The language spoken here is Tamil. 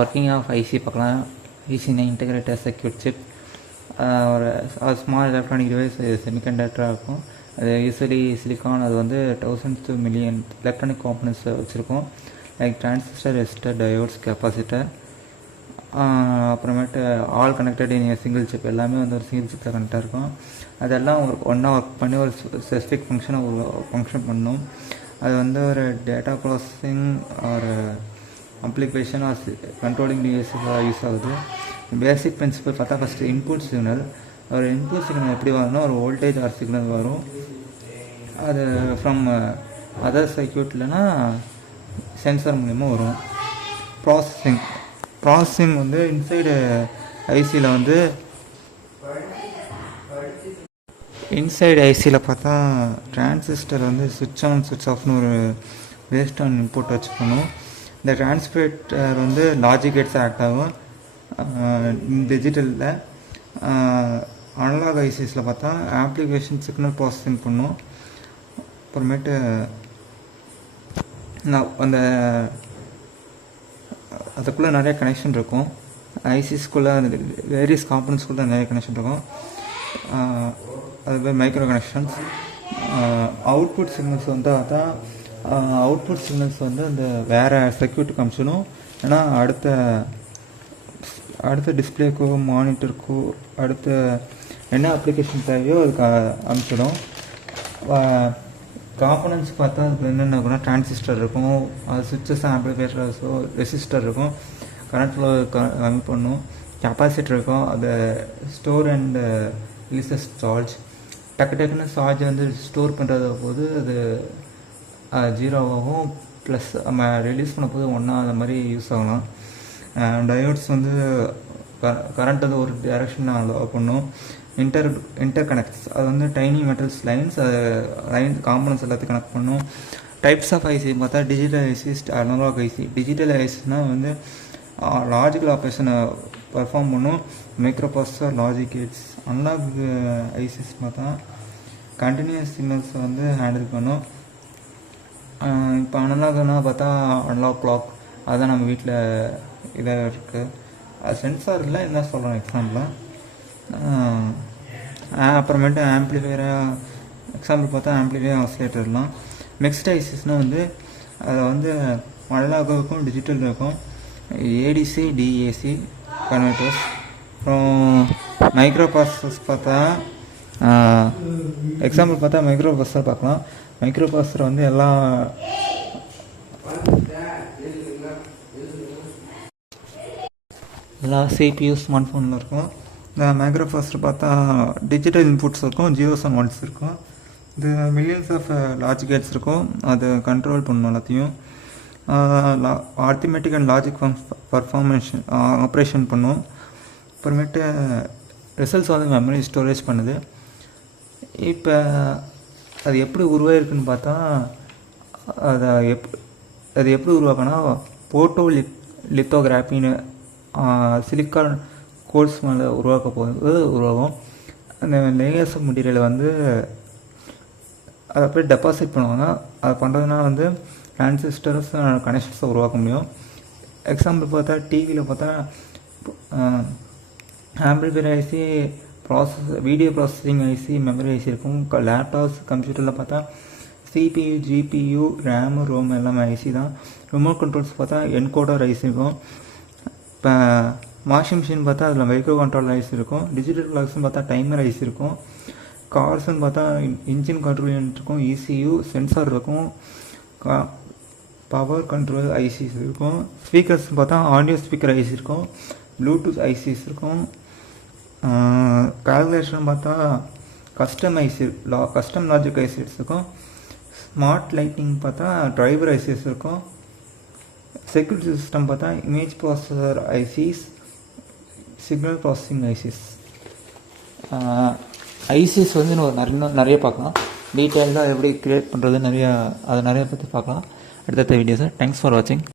ஒர்க்கிங் ஆஃப் ஐசி பார்க்கலாம். ஐசினா இன்டகிரேட்டட் சர்க்யூட் சிப். ஒரு ஸ்மால் எலக்ட்ரானிக் டிவைஸ் செமிகண்டக்டராக இருக்கும். அது யூஸ்வலி சிலிக்கான். அது வந்து 1000 to million எலக்ட்ரானிக் காம்பனன்ட்ஸ் வச்சுருக்கோம். Like transistor, resistor, diodes, capacitor. அப்புறமேட்டு all connected in single chip. எல்லாமே வந்து ஒரு சிங்கிள் சிப்பில் கனெக்டாக இருக்கும். அதெல்லாம் ஒன்றா ஒர்க் பண்ணி ஒரு ஸ்பெசிஃபிக் ஃபங்க்ஷன் பண்ணும். அது வந்து ஒரு டேட்டா ப்ராசஸிங் ஒரு அப்ளிகேஷன் ஆர் கண்ட்ரோலிங் டிவைஸாக யூஸ் ஆகுது. பேசிக் பிரின்சிபல் பார்த்தா ஃபஸ்ட்டு இன்புட் சிக்னல். ஒரு இன்புட் சிக்னல் எப்படி வரும்னா ஒரு வோல்டேஜ் ஆர் சிக்னல் வரும். அது ஃப்ரம் அதர் சர்க்யூட்லனா சென்சார் மூலிமா வரும். ப்ராசஸிங் வந்து இன்சைடு ஐசியில் வந்து பார்த்தா டிரான்சிஸ்டர் வந்து சுவிட்ச் ஆன் சுவிட்ச் ஆஃப்னு ஒரு வேஸ்ட் ஆன் இன்புட் வச்சுக்கணும். இந்த டிரான்ஸ்மிட்டர் வந்து லாஜிக் கேட்ஸ் ஆக்ட் ஆகும். டிஜிட்டலில் அனலாக் ஐசிஸில் பார்த்தா ஆப்ளிகேஷன் சிக்னல் ப்ராசஸிங் பண்ணும். அப்புறமேட்டு அந்த அதுக்குள்ளே நிறைய கனெக்ஷன் இருக்கும். ஐசிஸ்குள்ளே அந்த வேரியஸ் காம்பனன்ட்ஸ்குள்ளே நிறைய கனெக்ஷன் இருக்கும். அதுவே மைக்ரோ கனெக்ஷன்ஸ். அவுட்புட் சிக்னல்ஸ் வந்து அதான் அவுட்புட் சிக்னல்ஸ் வந்து அந்த வேறு சர்க்யூட்டுக்கு அனுப்பிச்சிடும். ஏன்னா அடுத்த டிஸ்பிளேக்கோ மானிட்டருக்கோ அடுத்த என்ன அப்ளிகேஷன் தேவையோ அதுக்கு அனுப்பிச்சிடும். காம்பனன்ட்ஸ் பார்த்தா அதுக்கு என்னென்ன இருக்குன்னா டிரான்சிஸ்டர் இருக்கும், அது சுவிட்சஸ், ஆம்பிளிஃபையர்ஸோ, ரெசிஸ்டர் இருக்கும், கரண்ட் ஃப்ளோ கம்மி பண்ணும், கெப்பாசிட்டர் இருக்கும், அது ஸ்டோர் அண்ட் ரிலீசஸ் சார்ஜ். டக்குன்னு சார்ஜ் வந்து ஸ்டோர் பண்ணுறது போது அது 0 ப்ளஸ் நம்ம ரிலீஸ் பண்ண போது 1 அந்த மாதிரி யூஸ் ஆகலாம். டயோட்ஸ் வந்து கரண்ட் வந்து ஒரு டைரக்ஷன் அலோவ் பண்ணும். இன்டர் கனெக்ட்ஸ், அது வந்து டைனி மெட்டல்ஸ் லைன்ஸ், அது லைன் காம்பனன்ட்ஸ் எல்லாத்தையும் கனெக்ட் பண்ணும். டைப்ஸ் ஆஃப் ஐசி பார்த்தா digital ICs, analog IC. Digital ஐசிஸ்னால் வந்து லாஜிக்கல் ஆப்ரேஷனை பர்ஃபார்ம் பண்ணும். Microprocessor, logic gates. Analog ICs பார்த்தா கண்டினியூஸ் சிக்னல்ஸை வந்து ஹேண்டில் பண்ணும். இப்போ அனலாக்னா பார்த்தா அனலாக் கிளாக், அதுதான் நம்ம வீட்டில் இதாக இருக்குது. அது சென்சார் இல்லை என்ன சொல்கிறோம் எக்ஸாம்பிளாக. அப்புறமேட்டு ஆம்ப்ளிஃபையராக எக்ஸாம்பிள் பார்த்தா ஆம்ப்ளிஃபையர், ஆசிலேட்டர்லாம். மிக்ஸ்ட் ஐசிஸ்னால் வந்து அதை வந்து அனலாக் இருக்கும், டிஜிட்டல் இருக்கும், ஏடிசி, டிஏசி கன்வெர்ட்டர்ஸ். அப்புறம் மைக்ரோ ப்ராசஸர்ஸ் பார்த்தா எக்ஸாம்பிள் பார்த்தா மைக்ரோ ப்ராசஸர் பார்க்கலாம். மைக்ரோ ப்ராசஸர் வந்து எல்லா CPU ஸ்மார்ட் ஃபோனில் இருக்கும். இந்த மைக்ரோ ப்ராசஸர் பார்த்தா டிஜிட்டல் இன்புட்ஸ் இருக்கும், ஜீரோஸ் அண்ட் ஒன்ஸ் இருக்கும். இது மில்லியன்ஸ் ஆஃப் லாஜிக் கேட்ஸ் இருக்கும், அது கண்ட்ரோல் பண்ணணும் எல்லாத்தையும். ஆர்த்திமெட்டிக் அண்ட் லாஜிக் பர்ஃபார்மன்ஸ் ஆப்ரேஷன் பண்ணும். அப்புறமேட்டு ரிசல்ட்ஸ் வந்து மெமரி ஸ்டோரேஜ் பண்ணுது. இப்போ அது எப்படி உருவாயிருக்குன்னு பார்த்தா அது எப்படி உருவாக்குனா போட்டோ லித்தோகிராஃபின்னு சிலிக்கான் கோல்ஸ் மேலே உருவாக்க போகுது உருவாகும். அந்த லேயர்ஸ் ஆஃப் மெட்டீரியலை வந்து அதை அப்படியே டெபாசிட் பண்ணுவாங்க. அது பண்ணுறதுனா வந்து டிரான்சிஸ்டர்ஸ் கனெக்ஷன்ஸை உருவாக்க முடியும். எக்ஸாம்பிள் பார்த்தா டிவியில் பார்த்தா amplifier IC, video processing IC, memory IC இருக்கும். லேப்டாப்ஸ், கம்ப்யூட்டரில் பார்த்தா CPU, GPU, RAM, ROM எல்லாமே ஐசி தான். ரிமோட் கண்ட்ரோல்ஸ் பார்த்தா என்கோடர் ஐசி இருக்கும். இப்போ வாஷிங் மிஷின் பார்த்தா அதில் மைக்ரோ கண்ட்ரோல் ஐசி இருக்கும். டிஜிட்டல் கிளாக்ஸ்னு பார்த்தா டைமர் ஐசி இருக்கும். கார்ஸ்ன்னு பார்த்தா இன்ஜின் கண்ட்ரோல் யூனிட் இருக்கும், ECU, சென்சார் இருக்கும், பவர் கண்ட்ரோல் ஐசிஸ் இருக்கும். ஸ்பீக்கர்ஸ் பார்த்தா ஆடியோ ஸ்பீக்கர் ஐசி இருக்கும், ப்ளூடூத் ஐசிஸ் இருக்கும். கால்குலேஷன் பார்த்தா கஸ்டம் லாஜிக் ஐசிஸ் இருக்கும். ஸ்மார்ட் லைட்டிங் பார்த்தா டிரைவர் ஐசிஸ் இருக்கும். செக்யூரிட்டி சிஸ்டம் பார்த்தா image processor ISIS, signal processing ISIS. ISIS வந்து நிறைய பார்க்கலாம். டீட்டெயில்டாக எப்படி க்ரியேட் பண்ணுறது அதை நிறைய பற்றி பார்க்கலாம் அடுத்த வீடியோஸை. தேங்க்ஸ் ஃபார் வாட்சிங்.